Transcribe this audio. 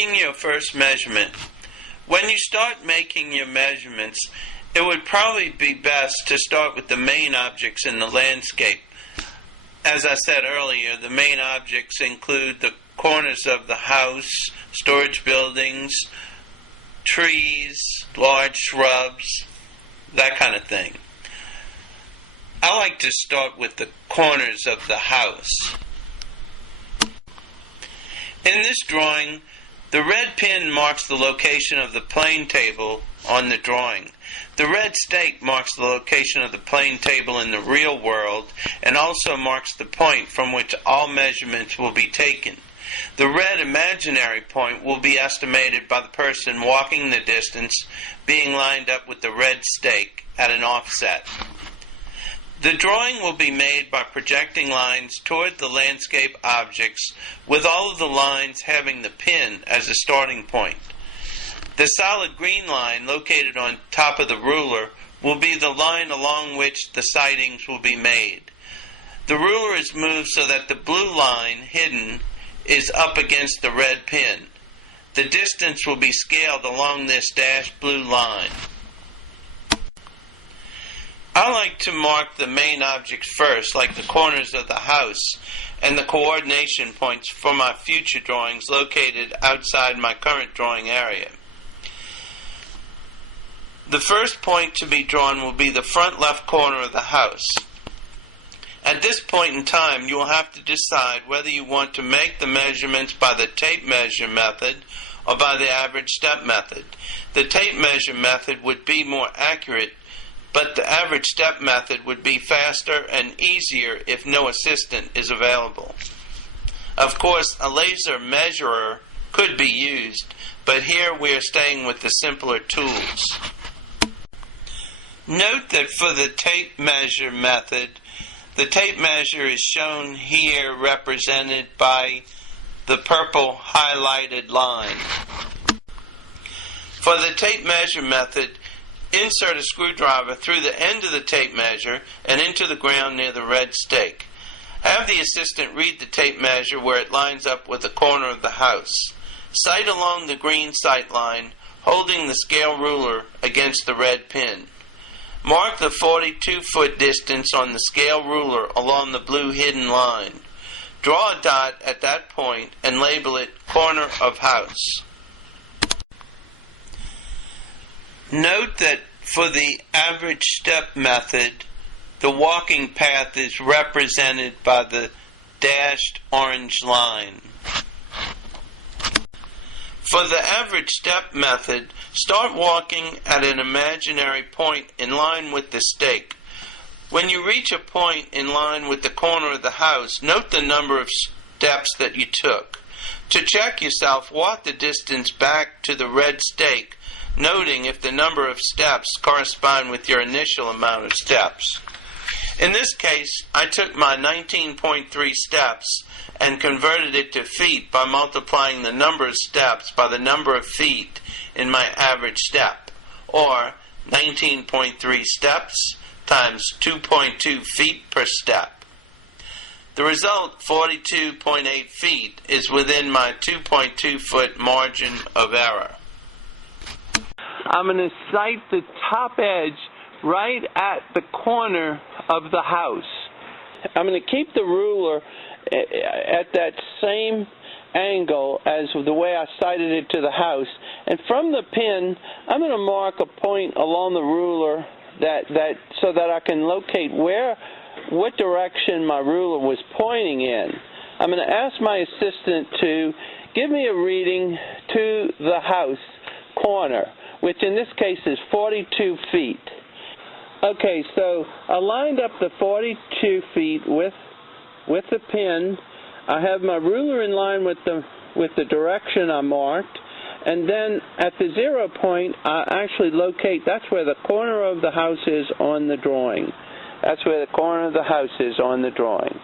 Making your first measurement. When you start making your measurements, it would probably be best to start with the main objects in the landscape. As I said earlier, the main objects include the corners of the house, storage buildings, trees, large shrubs, that kind of thing. I like to start with the corners of the house. In this drawing, the red pin marks the location of the plane table on the drawing. The red stake marks the location of the plane table in the real world and also marks the point from which all measurements will be taken. The red imaginary point will be estimated by the person walking the distance being lined up with the red stake at an offset. The drawing will be made by projecting lines toward the landscape objects, with all of the lines having the pin as a starting point. The solid green line located on top of the ruler will be the line along which the sightings will be made. The ruler is moved so that the blue line hidden is up against the red pin. The distance will be scaled along this dashed blue line. I like to mark the main objects first, like the corners of the house, and the coordination points for my future drawings located outside my current drawing area. The first point to be drawn will be the front left corner of the house. At this point in time, you will have to decide whether you want to make the measurements by the tape measure method or by the average step method. The tape measure method would be more accurate, but the average step method would be faster and easier if no assistant is available. Of course, a laser measurer could be used, but here we are staying with the simpler tools. Note that for the tape measure method, the tape measure is shown here represented by the purple highlighted line. For the tape measure method, insert a screwdriver through the end of the tape measure and into the ground near the red stake. Have the assistant read the tape measure where it lines up with the corner of the house. Sight along the green sight line, holding the scale ruler against the red pin. Mark the 42-foot distance on the scale ruler along the blue hidden line. Draw a dot at that point and label it corner of house. Note that for the average step method, the walking path is represented by the dashed orange line. For the average step method, start walking at an imaginary point in line with the stake. When you reach a point in line with the corner of the house, note the number of steps that you took. To check yourself, walk the distance back to the red stake, noting if the number of steps correspond with your initial amount of steps. In this case, I took my 19.3 steps and converted it to feet by multiplying the number of steps by the number of feet in my average step, or 19.3 steps times 2.2 feet per step. The result, 42.8 feet, is within my 2.2 foot margin of error. I'm going to sight the top edge right at the corner of the house. I'm going to keep the ruler at that same angle as the way I sighted it to the house. And from the pin, I'm going to mark a point along the ruler so that I can locate what direction my ruler was pointing in. I'm going to ask my assistant to give me a reading to the house corner, which in this case is 42 feet. Okay, so I lined up the 42 feet with the pin. I have my ruler in line with the direction I marked, and then at the 0 point, I actually locate, that's where the corner of the house is on the drawing. That's where the corner of the house is on the drawing.